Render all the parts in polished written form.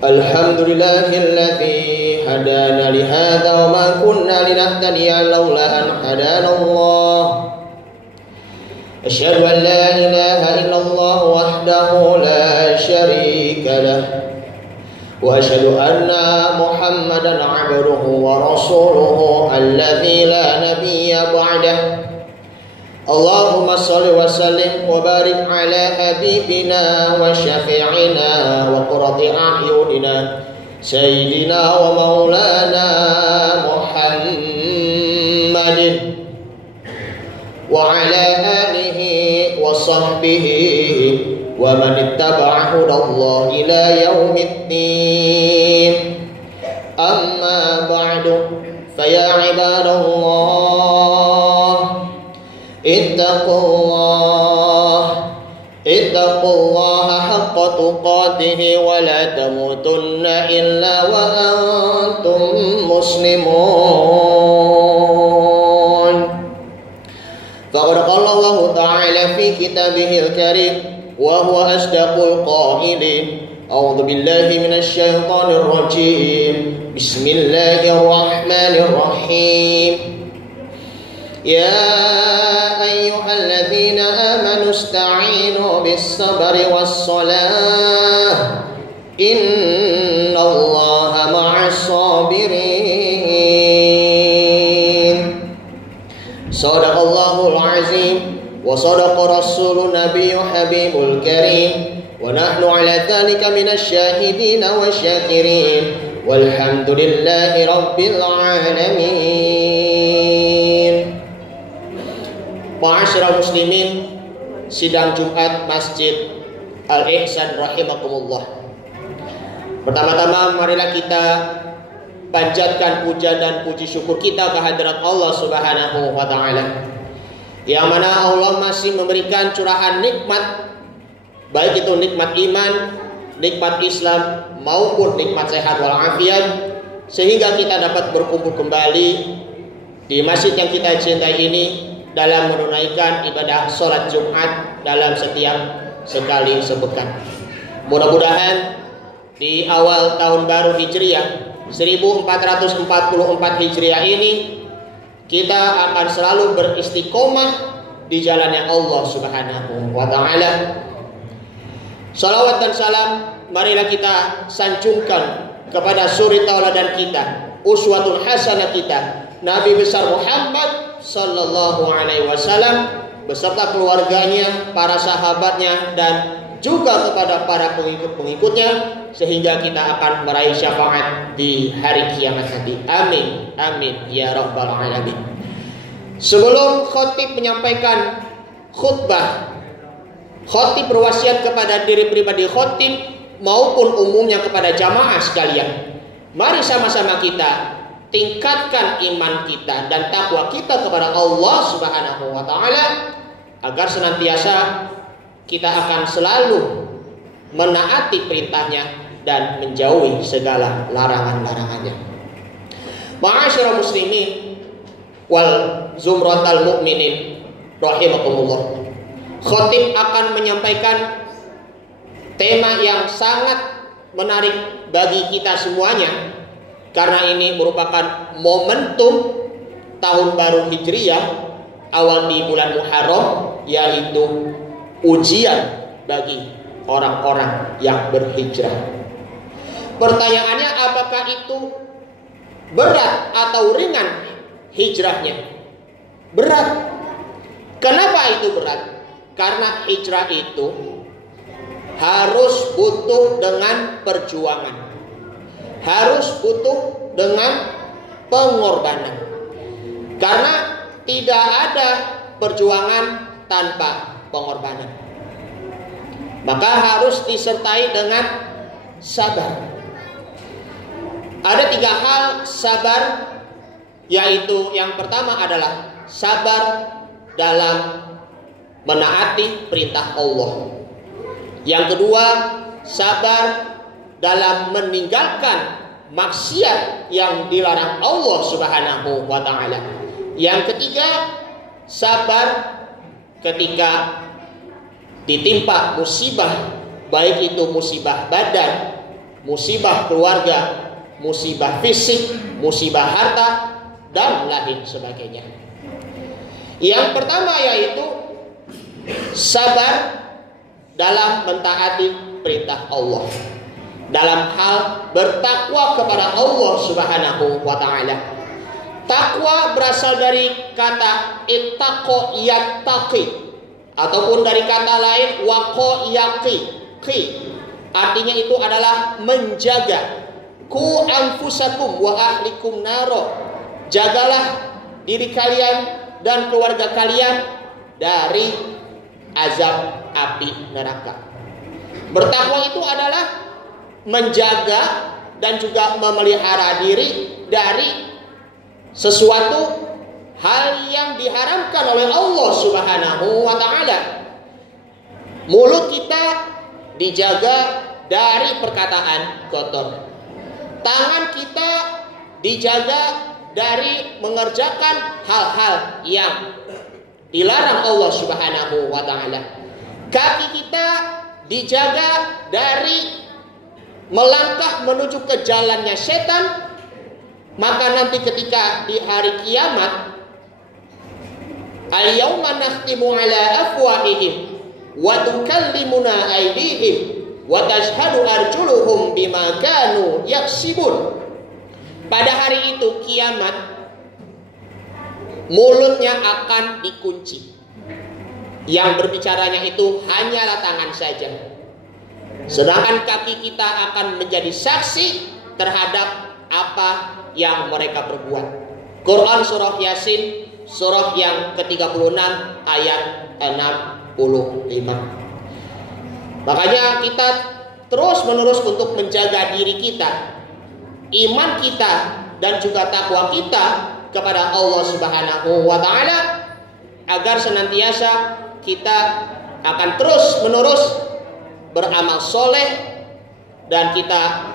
Alhamdulillahilladzi hadana lihadza wa ma kunna linahtadiya laula an hadanallah. Asyhadu an la ilaha illallah wahdahu la syarika lah wa asyhadu anna Muhammadan 'abduhu wa rasuluhu alladzi la nabiyya ba'dahu. Allahumma salli wa sallim wa barik ala habibina wa syafi'ina wa qurrati a'yunina sayyidina wa maulana Muhammadin wa ala alihi wa sahbihi wa man ittaba'a hudallah ila yaumiddin. Amma ba'du, fa ya ibadallah, ittaqullaha haqqa tuqatih wa la tamutunna illa wa antum muslimun. Faqad qala Allah ta'ala fi kitabihil karim wa huwa asdaqul qailin. A'udzu billahi minasy syaithanir rajim. Bismillahirrahmanirrahim. Ya ayyuhalladzina amanu ista'inu bis-sabri was-salah innallaha ma'as-sabirin. Shadaqallahul azim wa shadaqa rasulun nabiyyul habibul karim wa nahnu 'ala dzalika minasy syahidin wa syakirin walhamdulillahi rabbil alamin. Ma'asyiral muslimin, sidang Jumat Masjid Al-Ihsan rahimakumullah. Pertama-tama marilah kita panjatkan puja dan puji syukur kita kehadirat Allah Subhanahu wa taala, yang mana Allah masih memberikan curahan nikmat, baik itu nikmat iman, nikmat Islam maupun nikmat sehat walafiat, sehingga kita dapat berkumpul kembali di masjid yang kita cintai ini dalam menunaikan ibadah sholat Jumat dalam setiap sekali sepekan. Mudah-mudahan di awal tahun baru Hijriah 1444 Hijriah ini kita akan selalu beristiqomah di jalannya Allah Subhanahu wa taala. Salawat dan salam marilah kita sanjungkan kepada suri tauladan kita, uswatul hasanah kita, Nabi besar Muhammad sallallahu alaihi wasallam beserta keluarganya, para sahabatnya, dan juga kepada para pengikut-pengikutnya, sehingga kita akan meraih syafaat di hari kiamat nanti. Amin, amin ya rabbal alamin. Sebelum khatib menyampaikan khutbah, khatib berwasiat kepada diri pribadi khatib maupun umumnya kepada jamaah sekalian. Mari sama-sama kita tingkatkan iman kita dan takwa kita kepada Allah Subhanahu wa taala, agar senantiasa kita akan selalu menaati perintahnya dan menjauhi segala larangan-larangannya. Ma'asyiral muslimin wal zumratal mu'minin rahimakumullah. Khatib akan menyampaikan tema yang sangat menarik bagi kita semuanya, karena ini merupakan momentum tahun baru Hijriah, awal di bulan Muharram, yaitu ujian bagi orang-orang yang berhijrah. Pertanyaannya, apakah itu berat atau ringan hijrahnya? Berat. Kenapa itu berat? Karena hijrah itu harus butuh dengan perjuangan, harus butuh dengan pengorbanan. Karena tidak ada perjuangan tanpa pengorbanan, maka harus disertai dengan sabar. Ada 3 hal sabar, yaitu yang pertama adalah sabar dalam menaati perintah Allah. Yang kedua, sabar dalam meninggalkan maksiat yang dilarang Allah Subhanahu wa taala. Yang ketiga, sabar ketika ditimpa musibah, baik itu musibah badan, musibah keluarga, musibah fisik, musibah harta, dan lain sebagainya. Yang pertama yaitu sabar dalam mentaati perintah Allah, dalam hal bertakwa kepada Allah Subhanahu wa taala. Takwa berasal dari kata ittaqo yattaqi, ataupun dari kata lain waqo yaqi. Artinya itu adalah menjaga. Ku anfusakum wa ahlikum naro. Jagalah diri kalian dan keluarga kalian dari azab api neraka. Bertakwa itu adalah menjaga dan juga memelihara diri dari sesuatu hal yang diharamkan oleh Allah Subhanahu wa taala. Mulut kita dijaga dari perkataan kotor. Tangan kita dijaga dari mengerjakan hal-hal yang dilarang Allah Subhanahu wa taala. Kaki kita dijaga dari melangkah menuju ke jalannya setan. Maka nanti ketika di hari kiamat, al-yauma nakhtimu ala afwahihim wa tukallimuna aydihim wa tashhadu arjuluhum bima kanu yaksibun. Pada hari itu kiamat, mulutnya akan dikunci. Yang berbicaranya itu hanyalah tangan saja. Sedangkan kaki kita akan menjadi saksi terhadap apa yang mereka perbuat. Quran surah Yasin surah yang ke-36 ayat 65. Makanya kita terus menerus untuk menjaga diri kita, iman kita, dan juga takwa kita kepada Allah Subhanahu wa taala, agar senantiasa kita akan terus menerus beramal soleh, dan kita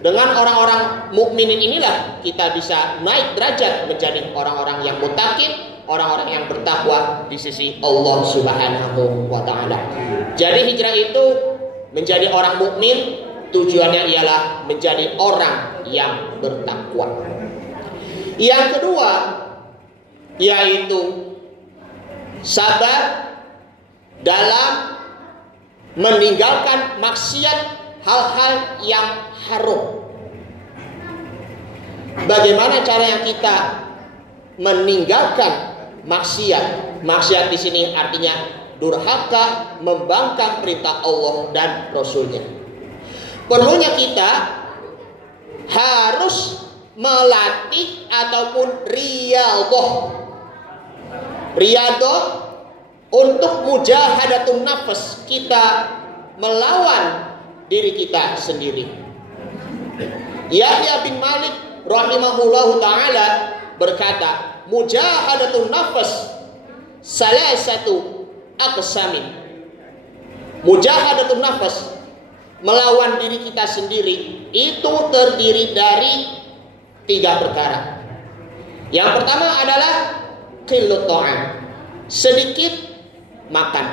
dengan orang-orang mukminin inilah kita bisa naik derajat menjadi orang-orang yang muttaqin, orang-orang yang bertakwa di sisi Allah Subhanahu wa taala. Jadi hijrah itu menjadi orang mukmin tujuannya ialah menjadi orang yang bertakwa. Yang kedua yaitu sabar dalam meninggalkan maksiat, hal-hal yang haram. Bagaimana cara yang kita meninggalkan maksiat? Maksiat di sini artinya durhaka, membangkang perintah Allah dan Rasulnya. Perlunya kita harus melatih ataupun riyadhah untuk mujahadatun nafas, kita melawan diri kita sendiri. Yahya bin Malik rahimahullahu taala berkata, mujahadatun nafas salasatu aqsamin. Mujahadatun nafas, melawan diri kita sendiri, itu terdiri dari 3 perkara. Yang pertama adalah qillut ta'am, sedikit makan.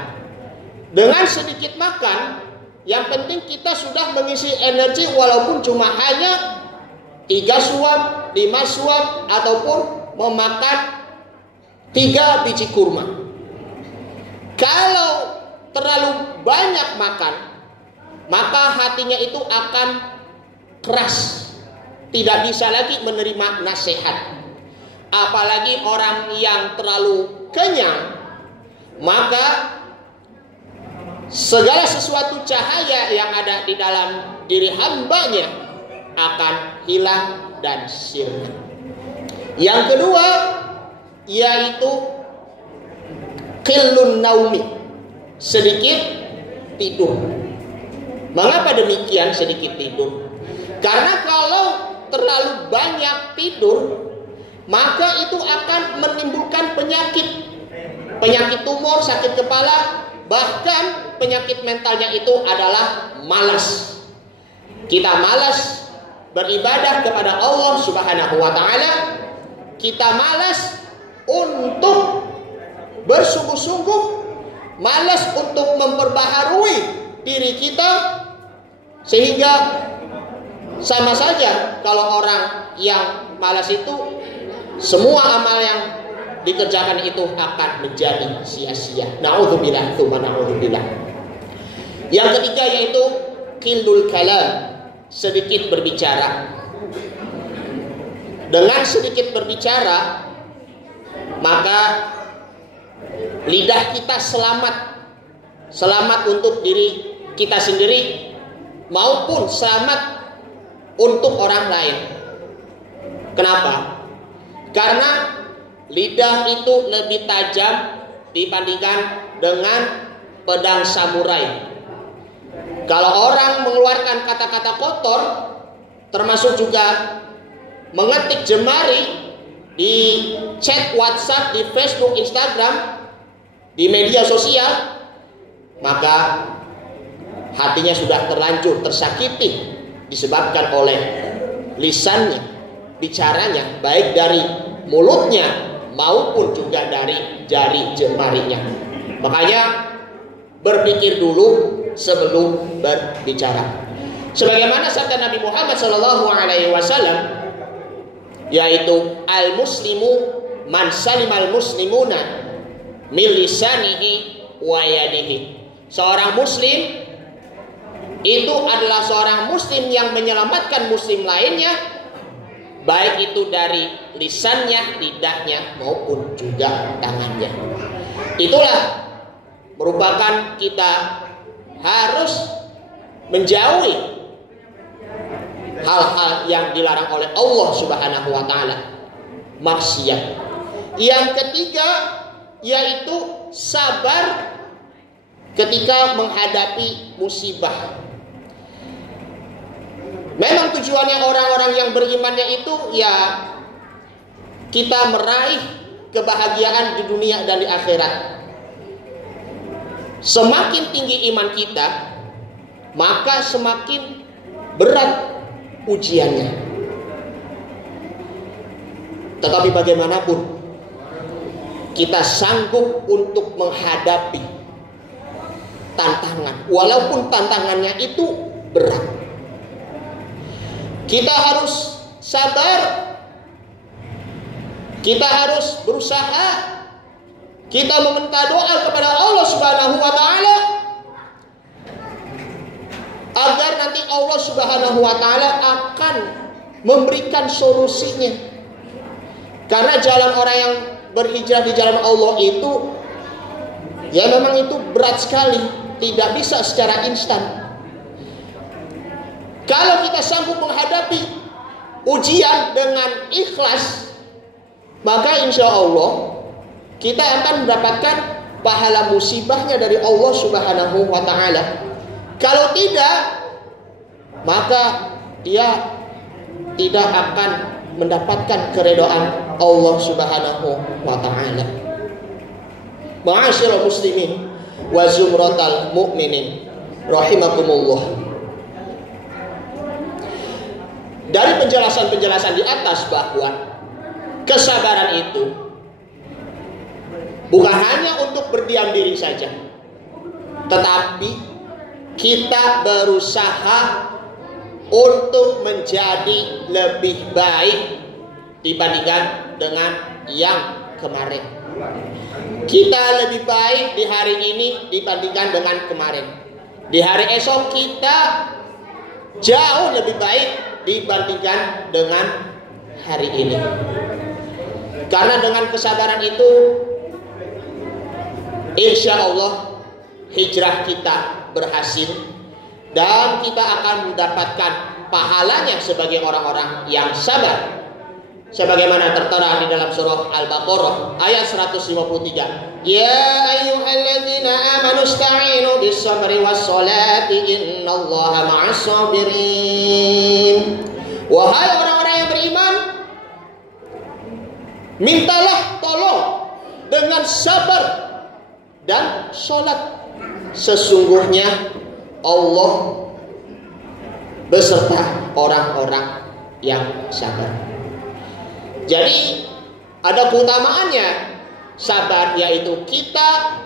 Dengan sedikit makan, yang penting kita sudah mengisi energi walaupun cuma hanya 3 suap, 5 suap, ataupun memakan 3 biji kurma. Kalau terlalu banyak makan, maka hatinya itu akan keras, tidak bisa lagi menerima nasihat. Apalagi orang yang terlalu kenyang, maka segala sesuatu cahaya yang ada di dalam diri hambanya akan hilang dan sirna. Yang kedua yaitu qillun naumi, sedikit tidur. Mengapa demikian sedikit tidur? Karena kalau terlalu banyak tidur, maka itu akan menimbulkan penyakit tumor, sakit kepala, bahkan penyakit mentalnya itu adalah malas. Kita malas beribadah kepada Allah Subhanahu wa taala, kita malas untuk bersungguh-sungguh, malas untuk memperbaharui diri kita, sehingga sama saja kalau orang yang malas itu, semua amal yang dikerjakan itu akan menjadi sia-sia. Na'udzubillah, tsumma na'udzubillah. Yang ketiga yaitu qillul kalam, sedikit berbicara. Dengan sedikit berbicara, maka lidah kita selamat untuk diri kita sendiri maupun selamat untuk orang lain. Kenapa? Karena lidah itu lebih tajam dibandingkan dengan pedang samurai. Kalau orang mengeluarkan kata-kata kotor, termasuk juga mengetik jemari di chat WhatsApp, di Facebook, Instagram, di media sosial, maka hatinya sudah terlanjur tersakiti disebabkan oleh lisannya, bicaranya, baik dari mulutnya maupun juga dari jari jemarinya. Makanya berpikir dulu sebelum berbicara. Sebagaimana sabda Nabi Muhammad SAW, yaitu al-muslimu man salimal muslimuna min lisanihi wa yadihi. Seorang muslim itu adalah seorang muslim yang menyelamatkan muslim lainnya, baik itu dari lisannya, lidahnya maupun juga tangannya. Itulah merupakan kita harus menjauhi hal-hal yang dilarang oleh Allah Subhanahu wa taala, maksiat. Yang ketiga yaitu sabar ketika menghadapi musibah. Memang tujuannya orang-orang yang berimannya itu ya kita meraih kebahagiaan di dunia dan di akhirat. Semakin tinggi iman kita, maka semakin berat ujiannya. Tetapi bagaimanapun kita sanggup untuk menghadapi tantangan, walaupun tantangannya itu berat. Kita harus sabar, kita harus berusaha, kita meminta doa kepada Allah Subhanahu wa taala agar nanti Allah Subhanahu wa taala akan memberikan solusinya. Karena jalan orang yang berhijrah di jalan Allah itu ya memang itu berat sekali, tidak bisa secara instan. Kalau kita sanggup menghadapi ujian dengan ikhlas, maka insya Allah kita akan mendapatkan pahala musibahnya dari Allah Subhanahu wa taala. Kalau tidak, maka dia tidak akan mendapatkan keridhaan Allah Subhanahu wa taala. Ma'asyiral muslimin wa zumratal mu'minin rahimakumullah. Dari penjelasan-penjelasan di atas bahwa kesabaran itu bukan hanya untuk berdiam diri saja, tetapi kita berusaha untuk menjadi lebih baik dibandingkan dengan yang kemarin. Kita lebih baik di hari ini dibandingkan dengan kemarin. Di hari esok kita jauh lebih baik dibandingkan dengan hari ini. Karena dengan kesabaran itu, insya Allah hijrah kita berhasil dan kita akan mendapatkan pahalanya sebagai orang-orang yang sabar. Sebagaimana tertera di dalam surah Al-Baqarah ayat 153. Ya ayyuhalladzina amanu ista'inu bis-sabri was-salati innallaha ma'as sabirin. Wahai orang-orang yang beriman, mintalah tolong dengan sabar dan sholat. Sesungguhnya Allah beserta orang-orang yang sabar. Jadi ada keutamaannya sabar, yaitu kita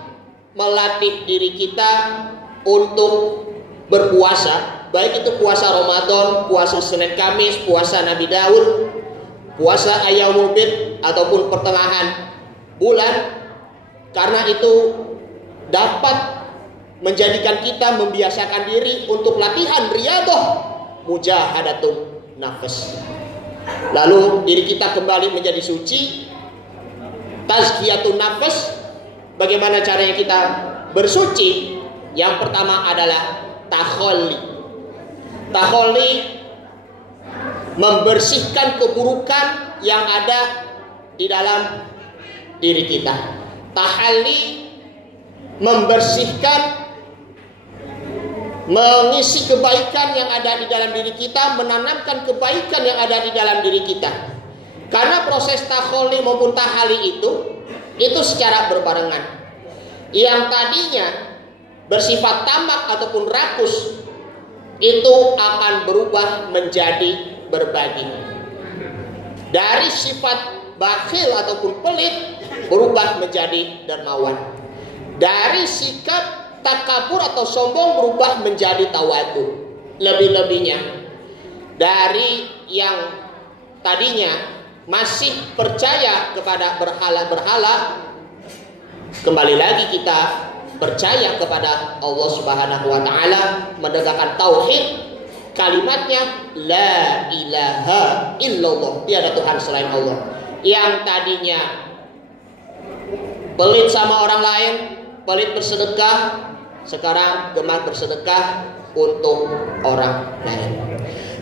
melatih diri kita untuk berpuasa, baik itu puasa Ramadan, puasa Senin Kamis, puasa Nabi Daud, puasa Ayyamul Bid ataupun pertengahan bulan, karena itu dapat menjadikan kita membiasakan diri untuk latihan riyadhah mujahadatun nafas. Lalu diri kita kembali menjadi suci, tazkiyatun nafas. Bagaimana caranya kita bersuci? Yang pertama adalah takhalli. Takhalli membersihkan keburukan yang ada di dalam diri kita. Tahalli membersihkan, mengisi kebaikan yang ada di dalam diri kita, menanamkan kebaikan yang ada di dalam diri kita. Karena proses takhalli maupun tahalli itu secara berbarengan. Yang tadinya bersifat tamak ataupun rakus itu akan berubah menjadi berbagi. Dari sifat bakhil ataupun pelit berubah menjadi dermawan. Dari sikap takabur atau sombong berubah menjadi tawadu. Lebih-lebihnya dari yang tadinya masih percaya kepada berhala-berhala, kembali lagi kita percaya kepada Allah Subhanahu wa taala, menegakkan tauhid. Kalimatnya la ilaha illallah, tiada Tuhan selain Allah. Yang tadinya pelit sama orang lain, pelit bersedekah, sekarang gemar bersedekah untuk orang lain.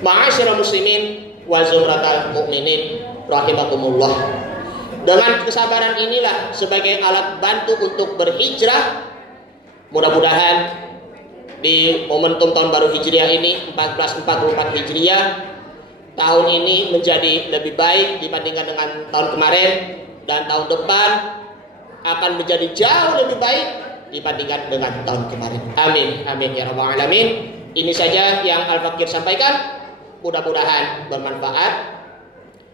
Ma'asyiral muslimin wa zumratal mukminin rahimakumullah. Dengan kesabaran inilah sebagai alat bantu untuk berhijrah, mudah-mudahan di momentum tahun baru Hijriah ini 1444 Hijriah, tahun ini menjadi lebih baik dibandingkan dengan tahun kemarin, dan tahun depan akan menjadi jauh lebih baik dibandingkan dengan tahun kemarin. Amin, amin ya rabbal alamin. Ini saja yang Al-Fakir sampaikan, mudah-mudahan bermanfaat.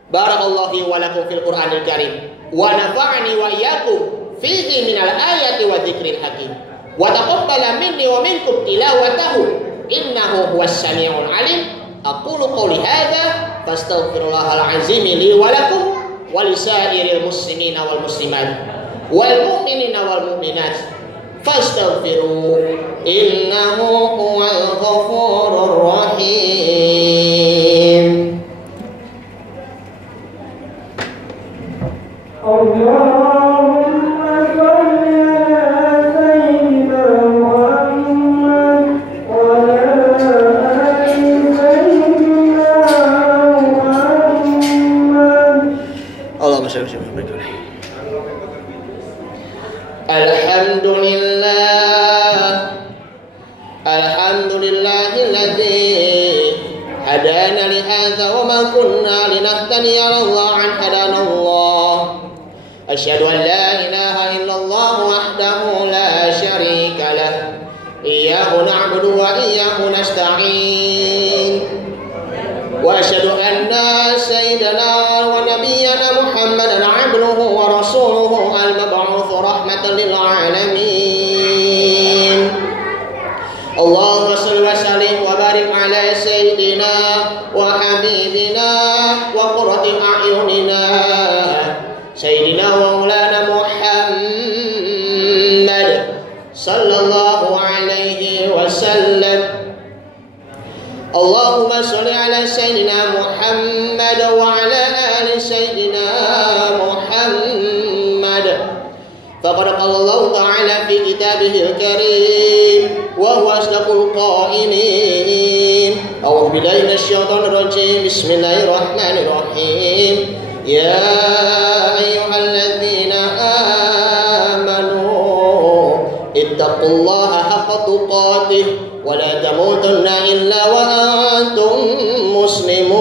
Barakallahu wa lakum fil Qur'anil Karim wa nafa'ani wa iyyakum fihi minal ayati wa dzikril hakim. Wa taqabbala minni wa minkum tilawatahu innahu huwas samiul alim. Aqulu qawli hadza fastaghfirullahal azim li wa lakum wa lisairil muslimina wal muslimat wal mu'minina wal mu'minat fastaghfiru innahu huwal ghafurur rahim. Alhamdulillahilladzi hadana li hadza wa ma kunna linahtadiya lawla an hadana Allah. Asyhadu an la ilaha illallah wahdahu la syarika lah. Iyyahu na'budu wa iyyahu nasta'in. Wa asyhadu anna sayyidana wa nabiyyana Muhammadan 'abduhu wa rasuluhu al-mab'uts rahmatan lil 'alamin. Allahumma shalli wa sallim wa barik ala sayyidina wa habibina wa qurrati a'yunina sayyidina wa maulana Muhammad sallallahu alaihi wasallam. Allahumma shalli ala sayyidina Muhammad wa ala ali sayyidina Muhammad. Faqad qala Allah ta'ala fi kitabihil karim wa huwa asdaqul qailin. A'udzu billahi minasyaitonir rajim. Bismillahirrahmanirrahim. Ya ayyuhalladzina amanu ittaqullaha haqqa tuqatih wa la tamutunna illa wa antum muslimun.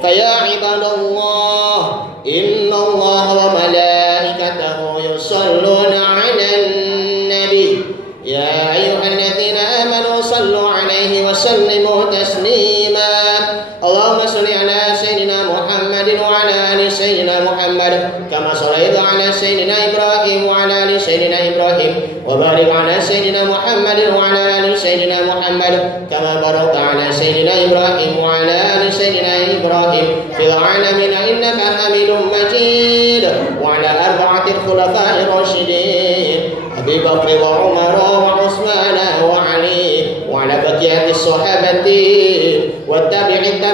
Faya ibadallah, innallaha wa malaikatahu yusalluna 'alan nabi. Ya ayyuhalladzina amanu sallu 'alaihi wa sallimu taslima. سيدنا محمد كما صليت على سيدنا إبراهيم وعلى آل سيدنا إبراهيم وبارك على سيدنا محمد وعلى آل سيدنا محمد كما باركت على سيدنا إبراهيم وعلى آل سيدنا إبراهيم في العالمين إنك حميد مجيد. وعلى أربعة الخلفاء الراشدين أبي بكر وعمر وعثمان وعلي وعلى بقية الصحابة والتابعين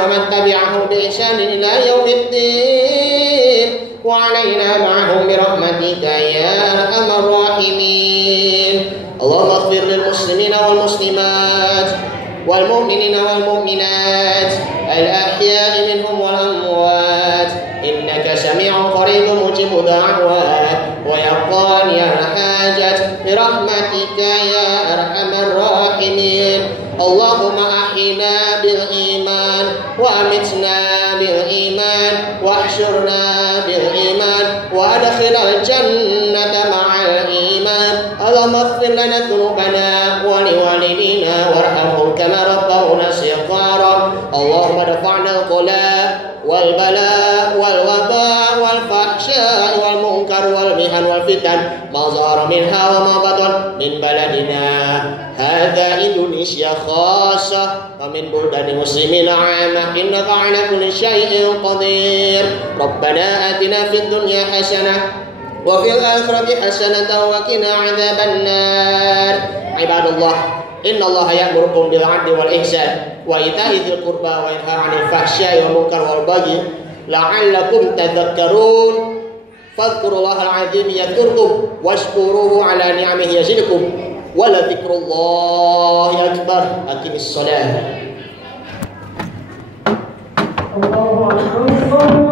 ومن تبعهم بإحسان إلى يوم الدين وعلينا معهم برحمتك يا أرحم الراحمين. اللهم اغفر للمسلمين والمسلمات والمؤمنين والمؤمنات الأحياء منهم والأموات إنك سميع قريب مجيب دعوات ويقان يا الحاجة برحمتك يا أرحم الراحمين. اللهم أحينا بالإيمان وأمتنا بالإيمان واحشرنا بالإيمان وأدخل الجنة مع الإيمان. اللهم اغفر لنا ذنوبنا ولوالدينا وارحمهم كما ربونا صغارا. اللهم ارفعنا الغلاء والبلاء والوباء والفحشاء والمنكر والمحن والفتن ما ظهر منها وما بطن من بلدنا هذا إندونيسيا خاصة ومن بلدان المسلمين عامة إنك على كل شيء قدير. ربنا آتنا في الدنيا حسنة وفي الآخرة حسنة وقنا عذاب النار. عباد الله إن الله يأمركم بالعدل والإحسان وإيتاء ذي القربى وينهى عن الفحشاء والمنكر والبغي لعلكم تذكرون. فاذكروا الله العظيم يذكركم واشكروه على نعمه يزدكم ولذكر الله أكبر. أقم الصلاة. الله أكبر.